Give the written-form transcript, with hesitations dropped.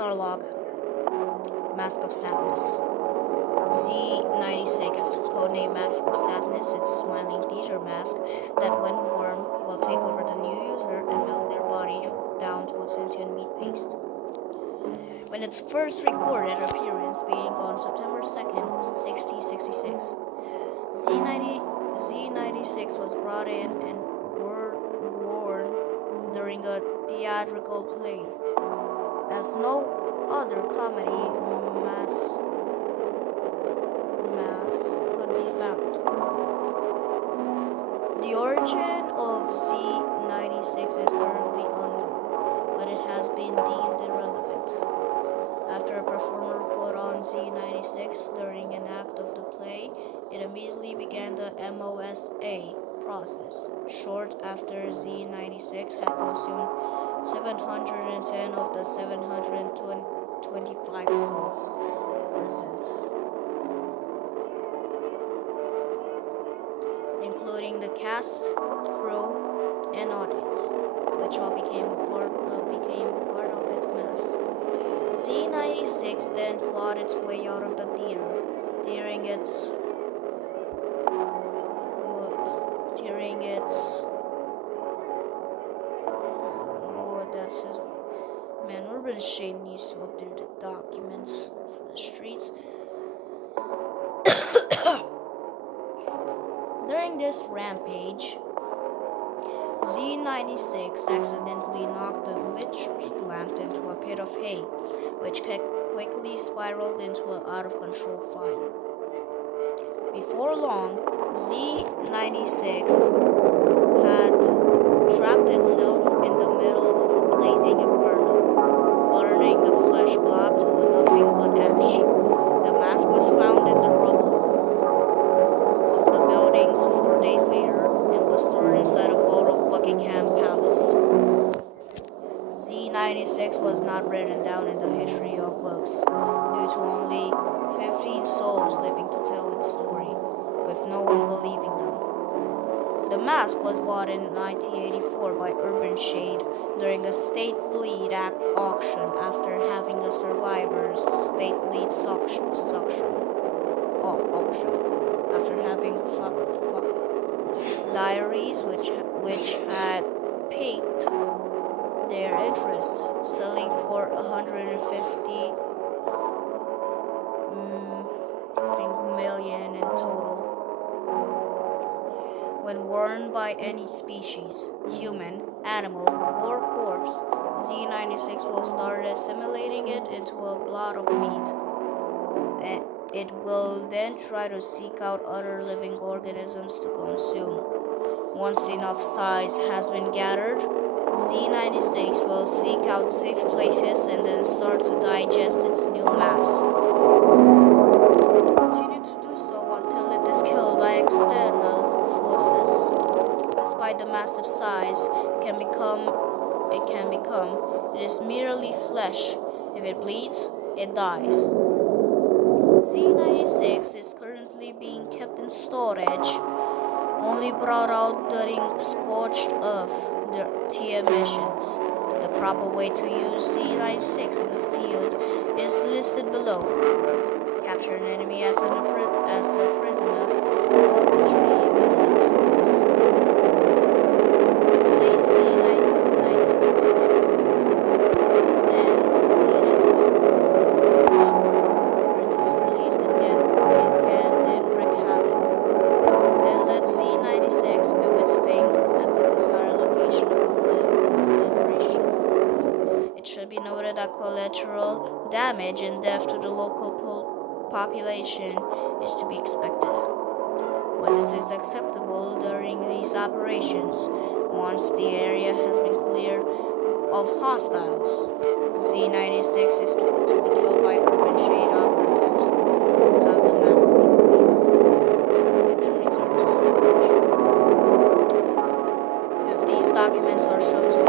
Starlog, Mask of Sadness. Z96, codename Mask of Sadness, it's a smiling teacher mask that, when worn, will take over the new user and melt their body down to a sentient meat paste. When its first recorded appearance being on September 2nd, 1666, Z96 was brought in and worn during a theatrical play, as no other comedy mask could be found. The origin of Z96 is currently unknown, but it has been deemed irrelevant. After a performer put on Z96 during an act of the play, it immediately began the MOSA process. Short after Z96 had consumed 710 of the 725 souls present, including the cast, crew, and audience, which all became part of its mass. Z96 then clawed its way out of the theater, tearing its what that says. Man, Urban Shade needs to update the documents for the streets. During this rampage, Z96 accidentally knocked the lit street lamp into a pit of hay, which quickly spiraled into an out-of-control fire. Before long, Z96 had trapped itself in the middle of a blazing inferno, burning the flesh blob to nothing but ash. The mask was found in the rubble of the buildings 4 days later and was stored inside a vault of Buckingham Palace. Z96 was not written down in the history of books due to only 15 souls living to tell its story, with no one believing them. The mask was bought in 1984 by Urban Shade during a State Fleet auction after having a survivor's State Fleet auction. After having diaries which had piqued their interest, selling for 150 million in total. When worn by any species, human, animal, or corpse, Z96 will start assimilating it into a blob of meat. It will then try to seek out other living organisms to consume. Once enough size has been gathered, Z96 will seek out safe places and then start to digest its new mass. Continue to do so until it is killed by external forces. Despite the massive size it can become, it is merely flesh. If it bleeds, it dies. Z96 is currently being kept in storage, only brought out during scorched earth emissions. The proper way to use Z96 in the field is listed below. Capture an enemy as a prisoner or retrieve an enemy's corpse. Place Z96 on its new host, then lead it towards the point of location, where it is released and can then wreak havoc. Then let Z96 do its thing at the desired location of obliteration. It should be noted that collateral damage and death to the local population is to be expected. What is acceptable during these operations, once the area has been cleared of hostiles, Z96 is to be killed by Urban Shade operatives, have the mask to be cleaned off and then returned to storage. If these documents are shown to you